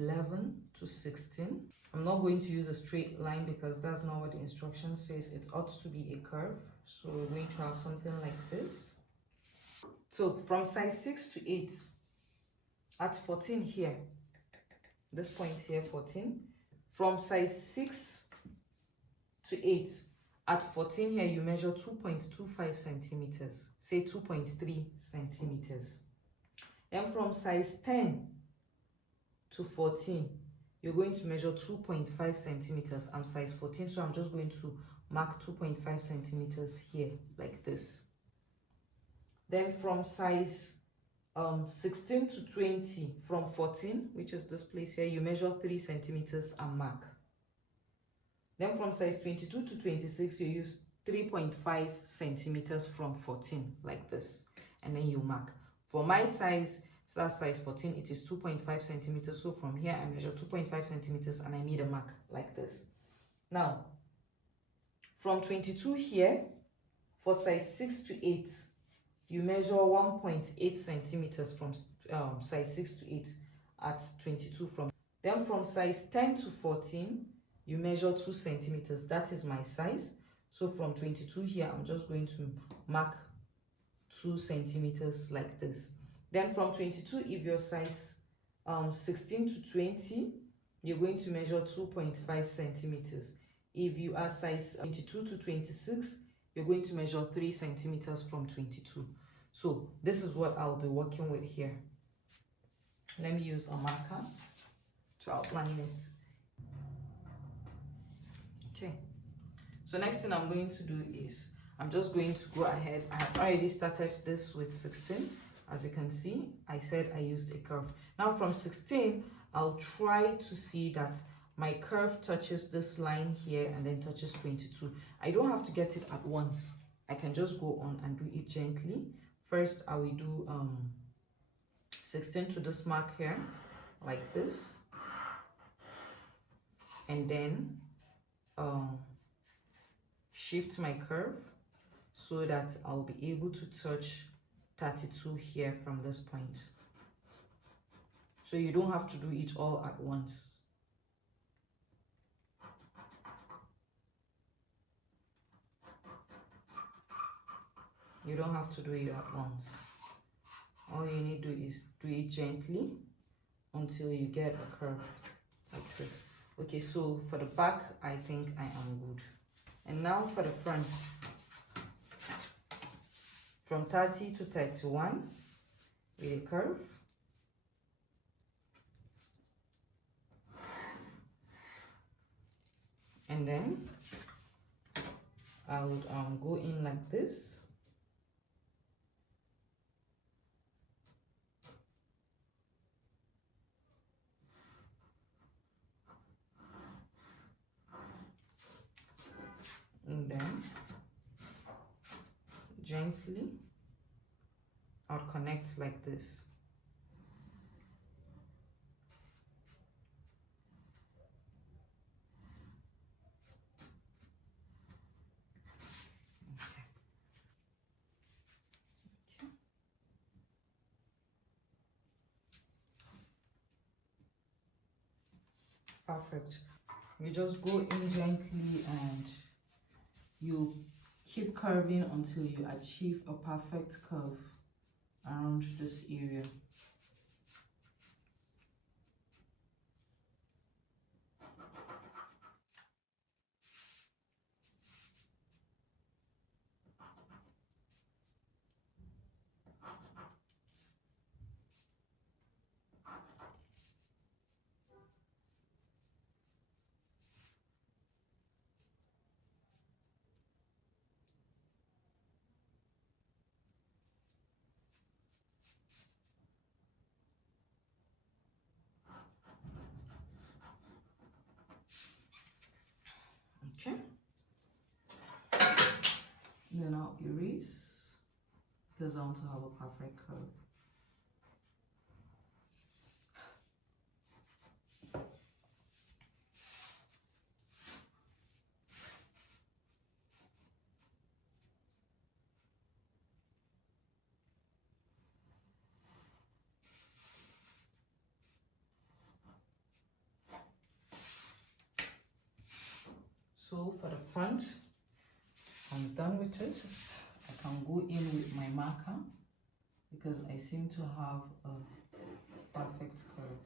11 to 16. I'm not going to use a straight line because that's not what the instruction says. It ought to be a curve. So we're going to have something like this. So from size 6 to 8, at 14 here, this point here, 14. From size 6 to 8, at 14 here, you measure 2.25 centimeters, say 2.3 centimeters. Then from size 10 to 14, you're going to measure 2.5 centimeters. I'm size 14, so I'm just going to mark 2.5 centimeters here, like this. Then from size 16 to 20, from 14, which is this place here, you measure 3 centimeters and mark. Then from size 22 to 26, you use 3.5 centimeters from 14, like this, and then you mark. For my size, so that's size 14, it is 2.5 centimeters. So from here, I measure 2.5 centimeters and I made a mark like this. Now, from 22 here, for size 6 to 8, you measure 1.8 centimeters from size 6 to 8 at 22 from. Then from size 10 to 14, you measure 2 centimeters. That is my size. So from 22 here, I'm just going to mark 2 centimeters like this. Then from 22, if you're size 16 to 20, you're going to measure 2.5 centimeters. If you are size 22 to 26, you're going to measure 3 centimeters from 22. So this is what I'll be working with here. Let me use a marker to outline it. Okay. So next thing I'm going to do is I'm just going to go ahead. I have already started this with 16. As you can see, I said I used a curve. Now from 16, I'll try to see that my curve touches this line here and then touches 22. I don't have to get it at once. I can just go on and do it gently. First, I will do 16 to this mark here, like this. And then shift my curve so that I'll be able to touch 32 here from this point. So you don't have to do it all at once. You don't have to do it at once. All you need to do is do it gently until you get a curve like this. Okay, so for the back, I think I am good. And now for the front. From 30 to 31 with a curve. And then I would go in like this. And then gently I'll connect like this. Perfect. You just go in gently and you keep curving until you achieve a perfect curve around this area. Okay. Then I'll erase because I want to have a perfect curve. So for the front, I'm done with it. I can go in with my marker because I seem to have a perfect curve.